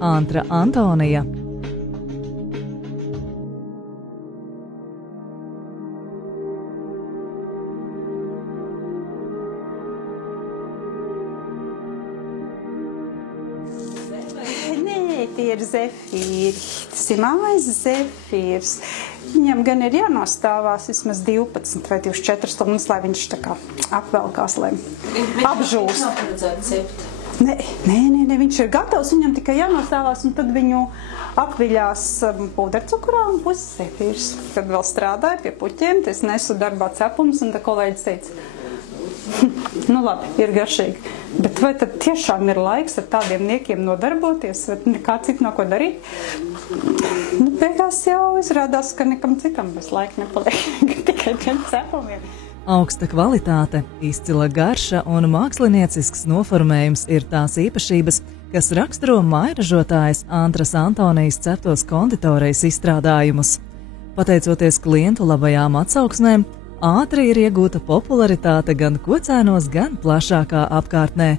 Antra Antonija. Nē, tie ir zefīri. Tas ir maizes zefīrs. Viņam gan ir jānostāvās vismaz 12 vai 24 stundas, lai viņš tā kā apvelkās, lai apžūst. Nav paredzēts cept. Nē, viņš ir gatavs, viņam tikai jānostāvās, un tad viņu apviļās pūdercukurā un puses zefīrs. Kad vēl strādāju pie puķiem, es nesu darbā cepumus, un tā kolēģis teica, nu labi, ir garšīgi. Bet vai tad tiešām ir laiks ar tādiem niekiem nodarboties, vai nekā citu nav ko darīt? Nu, beigās jau izrādās, ka nekam citam bez laika nepaliek, tikai tiem cepumiem. Augsta kvalitāte, izcila garša un māksliniecisks noformējums ir tās īpašības, kas raksturo mājražotājas Antras Antonijas ceptos konditorejas izstrādājumus. Pateicoties klientu labajām atsauksmēm, ātri ir iegūta popularitāte gan kocēnos, gan plašākā apkārtnē.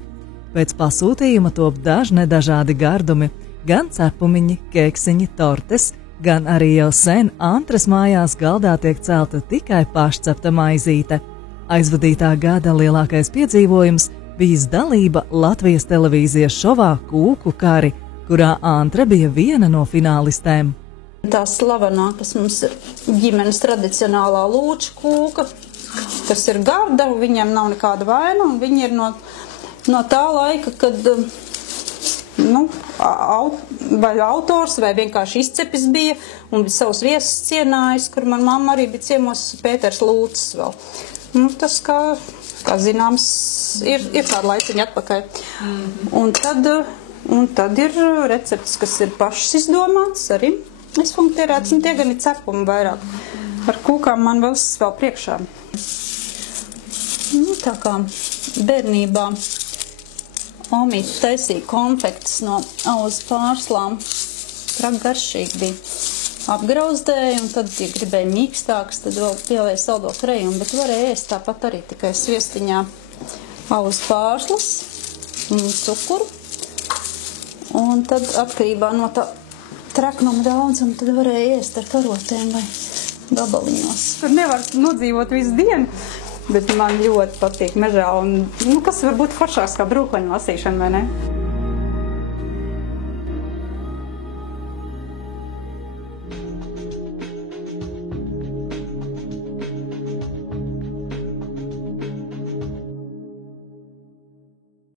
Pēc pasūtījuma top dažādi gardumi, gan cepumiņi, keksiņi, tortes, gan arī jau sen Antras mājās galdā tiek celta tikai pašcepta maizīte. Aizvadītā gada lielākais piedzīvojums bijis dalība Latvijas televīzijas šovā Kūku kari, kurā Antra bija viena no finālistēm. Tā slavenākas mums ir ģimenes tradicionālā lūča kūka, kas ir garda, viņiem nav nekāda vaina, un viņi ir no tā laika, kad vai autors, vai vienkārši izcepis bija, un bija savus viesus cienājis, kur man mamma arī bija ciemos Pēters Lūcis vēl. Nu, tas, kā zināms, ir kāda laiciņa atpakaļ. Un tad ir recepts, kas ir pašas izdomāts, arī izfunkcionēts, un tie gan ir cepumi vairāk. Ar kūkām man vēl priekšā. Nu, tā kā bērnībā Omīte taisīja konfektes no auzu pārslām. Traki garšīgi bija. Apgrauzdēja, un tad, ja gribēja mīkstāks, tad vēl pielēja saldo krejumu, bet varēja ēst tāpat arī tikai sviestiņā auzu pārslas un cukuru. Un tad atkarībā no tā traknuma daudzuma, tad varēja ēst ar karotēm vai gabaliņos. Tur nevar nodzīvot visu dienu. Bet man ļoti patīk mežā, un kas var būt foršāks kā brūkleņu lasīšana, vai ne?